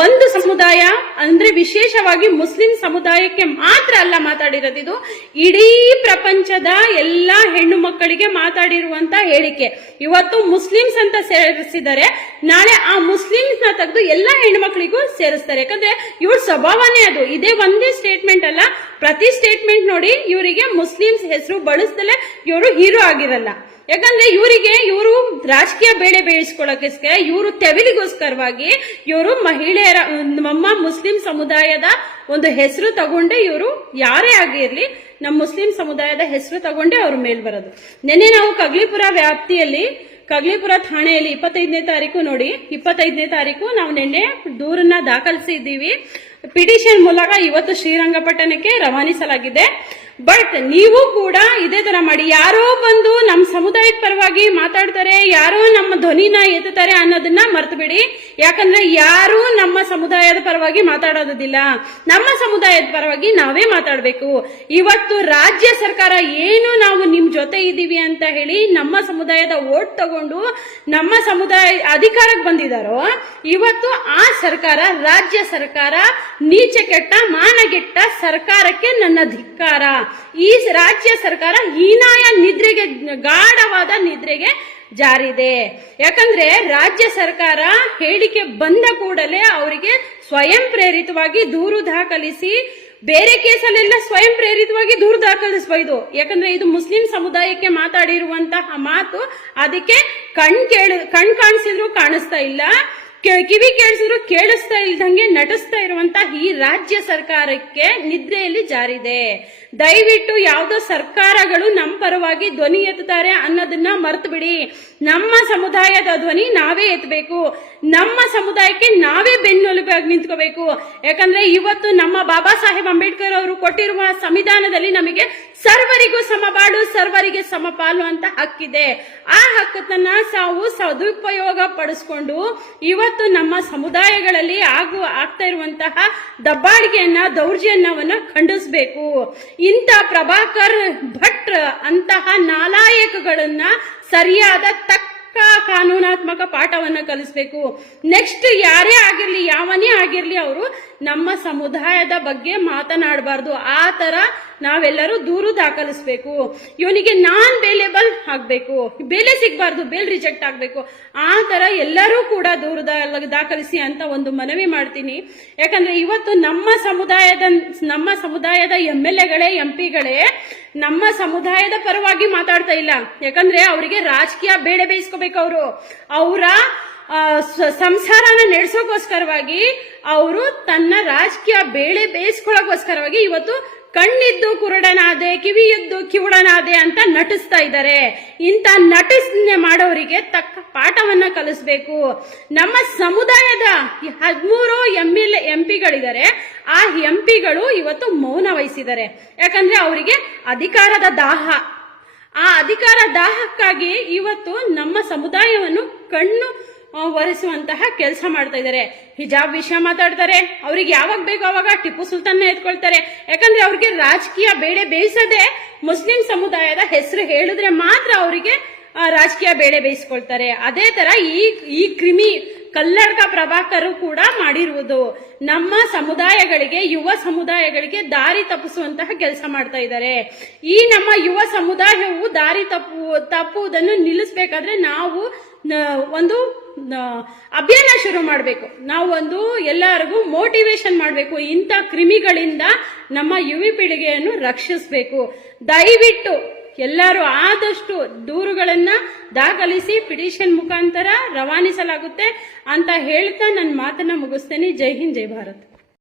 ಒಂದು ಸಮುದಾಯ ಅಂದ್ರೆ ವಿಶೇಷವಾಗಿ ಮುಸ್ಲಿಂ ಸಮುದಾಯಕ್ಕೆ ಮಾತ್ರ ಅಲ್ಲ ಮಾತಾಡಿರೋದು, ಇದು ಇಡೀ ಪ್ರಪಂಚದ ಎಲ್ಲಾ ಹೆಣ್ಣು ಮಕ್ಕಳಿಗೆ ಮಾತಾಡಿರುವಂತ ಹೇಳಿಕೆ. ಇವತ್ತು ಮುಸ್ಲಿಮ್ಸ್ ಅಂತ ಸೇರಿಸಿದರೆ ನಾಳೆ ಆ ಮುಸ್ಲಿಮ್ಸ್ ನ ತೆಗೆದು ಎಲ್ಲಾ ಹೆಣ್ಣು ಮಕ್ಕಳಿಗೂ ಸೇರಿಸ್ತಾರೆ. ಯಾಕಂದ್ರೆ ಇವ್ರ ಸ್ವಭಾವನೇ ಅದು. ಇದೇ ಒಂದೇ ಸ್ಟೇಟ್ಮೆಂಟ್ ಅಲ್ಲ, ಪ್ರತಿ ಸ್ಟೇಟ್ಮೆಂಟ್ ನೋಡಿ ಇವರಿಗೆ ಮುಸ್ಲಿಮ್ಸ್ ಹೆಸರು ಬಳಸ್ದಲೆ ಇವರು ಹೀರೋ ಆಗಿರಲ್ಲ. ಯಾಕಂದ್ರೆ ಇವರು ರಾಜಕೀಯ ಬೇಳೆ ಬೇಯಿಸ್ಕೊಳ್ಳೋಕೆ ಇವರು ತೆವಿಲಿಗೋಸ್ಕರವಾಗಿ ಇವರು ಮಹಿಳೆಯರ ನಮ್ಮ ಮುಸ್ಲಿಂ ಸಮುದಾಯದ ಒಂದು ಹೆಸರು ತಗೊಂಡೆ ಇವರು ಯಾರೇ ಆಗಿರ್ಲಿ ನಮ್ಮ ಮುಸ್ಲಿಂ ಸಮುದಾಯದ ಹೆಸರು ತಗೊಂಡೆ ಅವ್ರ ಮೇಲ್ ಬರೋದು. ನೆನ್ನೆ ನಾವು ಕಗ್ಲಿಪುರ ವ್ಯಾಪ್ತಿಯಲ್ಲಿ ಕಗ್ಲಿಪುರ ಠಾಣೆಯಲ್ಲಿ 25ನೇ ತಾರೀಕು ನೋಡಿ 25ನೇ ತಾರೀಕು ನಾವು ನಿನ್ನೆ ದೂರನ್ನ ದಾಖಲಿಸಿದ್ದೀವಿ. ಪಿಟಿಷನ್ ಮೂಲಕ ಇವತ್ತು ಶ್ರೀರಂಗಪಟ್ಟಣಕ್ಕೆ ರವಾನಿಸಲಾಗಿದೆ. ಬಟ್ ನೀವು ಕೂಡ ಇದೇ ತರ ಮಾಡಿ. ಯಾರೋ ಬಂದು ನಮ್ಮ ಸಮುದಾಯದ ಪರವಾಗಿ ಮಾತಾಡ್ತಾರೆ, ಯಾರೋ ನಮ್ಮ ಧ್ವನಿನ ಎತ್ತುತ್ತಾರೆ ಅನ್ನೋದನ್ನ ಮರ್ತು ಬಿಡಿ. ಯಾಕಂದ್ರೆ ಯಾರು ನಮ್ಮ ಸಮುದಾಯದ ಪರವಾಗಿ ಮಾತಾಡೋದಿಲ್ಲ, ನಮ್ಮ ಸಮುದಾಯದ ಪರವಾಗಿ ನಾವೇ ಮಾತಾಡಬೇಕು. ಇವತ್ತು ರಾಜ್ಯ ಸರ್ಕಾರ ಏನು ನಾವು ನಿಮ್ ಜೊತೆ ಇದ್ದೀವಿ ಅಂತ ಹೇಳಿ ನಮ್ಮ ಸಮುದಾಯದ ವೋಟ್ ತಗೊಂಡು ನಮ್ಮ ಸಮುದಾಯ ಅಧಿಕಾರಕ್ಕೆ ಬಂದಿದ್ದಾರೋ, ಇವತ್ತು ಆ ಸರ್ಕಾರ ರಾಜ್ಯ ಸರ್ಕಾರ ನೀಚ ಕೆಟ್ಟ ಮಾನಗೆಟ್ಟ ಸರ್ಕಾರಕ್ಕೆ ನನ್ನ ಧಿಕ್ಕಾರ. ಈ ರಾಜ್ಯ ಸರ್ಕಾರ ಹೀನಾಯ ನಿದ್ರೆಗೆ, ಗಾಢವಾದ ನಿದ್ರೆಗೆ ಜಾರಿದೆ. ಯಾಕಂದ್ರೆ ರಾಜ್ಯ ಸರ್ಕಾರ ಹೇಳಿಕೆ ಬಂದ ಕೂಡಲೇ ಅವರಿಗೆ ಸ್ವಯಂ ಪ್ರೇರಿತವಾಗಿ ದೂರು ದಾಖಲಿಸಿ, ಬೇರೆ ಕೇಸಲ್ಲೆಲ್ಲ ಸ್ವಯಂ ಪ್ರೇರಿತವಾಗಿ ದೂರು ದಾಖಲಿಸಬಹುದು. ಯಾಕಂದ್ರೆ ಇದು ಮುಸ್ಲಿಂ ಸಮುದಾಯಕ್ಕೆ ಮಾತಾಡಿರುವಂತಹ ಮಾತು. ಅದಕ್ಕೆ ಕಣ್ ಕಾಣಿಸಿದ್ರು ಕಾಣಿಸ್ತಾ ಇಲ್ಲ, ಕಿವಿ ಕೇಳಿಸಿದ್ರು ಕೇಳಿಸ್ತಾ ಇಲ್ದಂಗೆ ನಟಿಸ್ತಾ ಇರುವಂತಹ ಈ ರಾಜ್ಯ ಸರ್ಕಾರಕ್ಕೆ ನಿದ್ರೆಯಲ್ಲಿ ಜಾರಿದೆ. ದಯವಿಟ್ಟು ಯಾವುದೋ ಸರ್ಕಾರಗಳು ನಮ್ಮ ಪರವಾಗಿ ಧ್ವನಿ ಎತ್ತುತ್ತಾರೆ ಅನ್ನೋದನ್ನ ಮರ್ತು ಬಿಡಿ. ನಮ್ಮ ಸಮುದಾಯದ ಧ್ವನಿ ನಾವೇ ಎತ್ತಬೇಕು, ನಮ್ಮ ಸಮುದಾಯಕ್ಕೆ ನಾವೇ ಬೆನ್ನೆಲುಬಾಗಿ ನಿಂತ್ಕೋಬೇಕು. ಯಾಕಂದ್ರೆ ಇವತ್ತು ನಮ್ಮ ಬಾಬಾ ಸಾಹೇಬ್ ಅಂಬೇಡ್ಕರ್ ಅವರು ಕೊಟ್ಟಿರುವ ಸಂವಿಧಾನದಲ್ಲಿ ನಮಗೆ ಸರ್ವರಿಗೂ ಸಮಬಾಳು ಸರ್ವರಿಗೆ ಸಮಪಾಲು ಅಂತ ಹಕ್ಕಿದೆ. ಆ ಹಕ್ಕನ್ನ ನಾವು ಸದುಪಯೋಗ ಪಡಿಸ್ಕೊಂಡು ಇವತ್ತು ನಮ್ಮ ಸಮುದಾಯಗಳಲ್ಲಿ ಆಗ್ತಾ ಇರುವಂತಹ ದಬ್ಬಾಳಿಕೆಯನ್ನ ದೌರ್ಜನ್ಯವನ್ನ ಖಂಡಿಸಬೇಕು. ಇಂಥ ಪ್ರಭಾಕರ್ ಭಟ್ ಅಂತಹ ನಾಲಾಯಕಗಳನ್ನ ಸರಿಯಾದ ತಕ್ಕ ಕಾನೂನಾತ್ಮಕ ಪಾಠವನ್ನ ಕಲಿಸಬೇಕು. ನೆಕ್ಸ್ಟ್ ಯಾರೇ ಆಗಿರ್ಲಿ, ಯಾವನೇ ಆಗಿರ್ಲಿ, ಅವರು ನಮ್ಮ ಸಮುದಾಯದ ಬಗ್ಗೆ ಮಾತನಾಡಬಾರ್ದು. ಆ ತರ ನಾವೆಲ್ಲರೂ ದೂರು ದಾಖಲಿಸಬೇಕು. ಇವನಿಗೆ ನಾನ್ ಬೇಲೇಬಲ್ ಆಗ್ಬೇಕು, ಬೇಲೆ ಸಿಗಬಾರ್ದು, ಬೇಲ್ ರಿಜೆಕ್ಟ್ ಆಗ್ಬೇಕು. ಆ ತರ ಎಲ್ಲರೂ ಕೂಡ ದೂರು ದಾಖಲಿಸಿ ಅಂತ ಒಂದು ಮನವಿ ಮಾಡ್ತೀನಿ. ಯಾಕಂದ್ರೆ ಇವತ್ತು ನಮ್ಮ ಸಮುದಾಯದ MLAಗಳೇ MP ಗಳೇ ನಮ್ಮ ಸಮುದಾಯದ ಪರವಾಗಿ ಮಾತಾಡ್ತಾ ಇಲ್ಲ. ಯಾಕಂದ್ರೆ ಅವರಿಗೆ ರಾಜಕೀಯ ಬೇಳೆ ಬೇಯಿಸ್ಕೋಬೇಕು. ಅವರ ಸಂಸಾರನ ನಡೆಸೋಕೋಸ್ಕರವಾಗಿ ಅವರು ತನ್ನ ರಾಜಕೀಯ ಬೇಳೆ ಬೇಯಿಸ್ಕೊಳ್ಳೋಕೋಸ್ಕರವಾಗಿ ಇವತ್ತು ಕಣ್ಣಿದ್ದು ಕುರುಡನಾದೆ, ಕಿವಿಯಿದ್ದು ಕಿವುಡನಾದೆ ಅಂತ ನಟಿಸ್ತಾ ಇದ್ದಾರೆ. ಇಂಥ ನಟಿಸನೆ ಮಾಡೋರಿಗೆ ತಕ್ಕ ಪಾಠವನ್ನ ಕಲಿಸ್ಬೇಕು. ನಮ್ಮ ಸಮುದಾಯದ 13 MP ಗಳಿದ್ದಾರೆ. ಆ MP ಗಳು ಇವತ್ತು ಮೌನ ವಹಿಸಿದ್ದಾರೆ. ಯಾಕಂದ್ರೆ ಅವರಿಗೆ ಅಧಿಕಾರದ ದಾಹ. ಆ ಅಧಿಕಾರ ದಾಹಕ್ಕಾಗಿ ಇವತ್ತು ನಮ್ಮ ಸಮುದಾಯವನ್ನು ಕಣ್ಣು ಒರೆಸುವಂತಹ ಕೆಲಸ ಮಾಡ್ತಾ ಇದ್ದಾರೆ. ಹಿಜಾಬ್ ವಿಷಯ ಮಾತಾಡ್ತಾರೆ, ಅವ್ರಿಗೆ ಯಾವಾಗ ಬೇಕೋ ಅವಾಗ ಟಿಪ್ಪು ಸುಲ್ತಾನ್ ಎತ್ಕೊಳ್ತಾರೆ. ಯಾಕಂದ್ರೆ ಅವ್ರಿಗೆ ರಾಜಕೀಯ ಬೇಳೆ ಬೇಯಿಸದೆ ಮುಸ್ಲಿಂ ಸಮುದಾಯದ ಹೆಸರು ಹೇಳಿದ್ರೆ ಮಾತ್ರ ಅವರಿಗೆ ರಾಜಕೀಯ ಬೇಳೆ ಬೇಯಿಸ್ಕೊಳ್ತಾರೆ. ಅದೇ ತರ ಈ ಕ್ರಿಮಿ ಕಲ್ಲಡ್ಕ ಪ್ರಭಾಕರ್ ಕೂಡ ಮಾಡಿರುವುದು ನಮ್ಮ ಸಮುದಾಯಗಳಿಗೆ, ಯುವ ಸಮುದಾಯಗಳಿಗೆ ದಾರಿ ತಪ್ಪಿಸುವಂತಹ ಕೆಲಸ ಮಾಡ್ತಾ ಇದ್ದಾರೆ. ಈ ನಮ್ಮ ಯುವ ಸಮುದಾಯವು ದಾರಿ ತಪ್ಪುವುದನ್ನು ನಿಲ್ಲಿಸಬೇಕಾದ್ರೆ ನಾವು ಒಂದು ಅಭಿಯಾನ ಶುರು ಮಾಡಬೇಕು. ನಾವು ಎಲ್ಲರಿಗೂ ಮೋಟಿವೇಶನ್ ಮಾಡಬೇಕು. ಇಂಥ ಕ್ರಿಮಿಗಳಿಂದ ನಮ್ಮ ಯುವ ಪೀಳಿಗೆಯನ್ನು ರಕ್ಷಿಸಬೇಕು. ದಯವಿಟ್ಟು ಎಲ್ಲರೂ ಆದಷ್ಟು ದೂರುಗಳನ್ನ ದಾಖಲಿಸಿ ಪಿಟಿಷನ್ ಮುಖಾಂತರ ರವಾನಿಸಲಾಗುತ್ತೆ ಅಂತ ಹೇಳ್ತಾ ನನ್ನ ಮಾತನ್ನ ಮುಗಿಸ್ತೇನೆ. ಜೈ ಹಿಂದ್, ಜೈ ಭಾರತ್.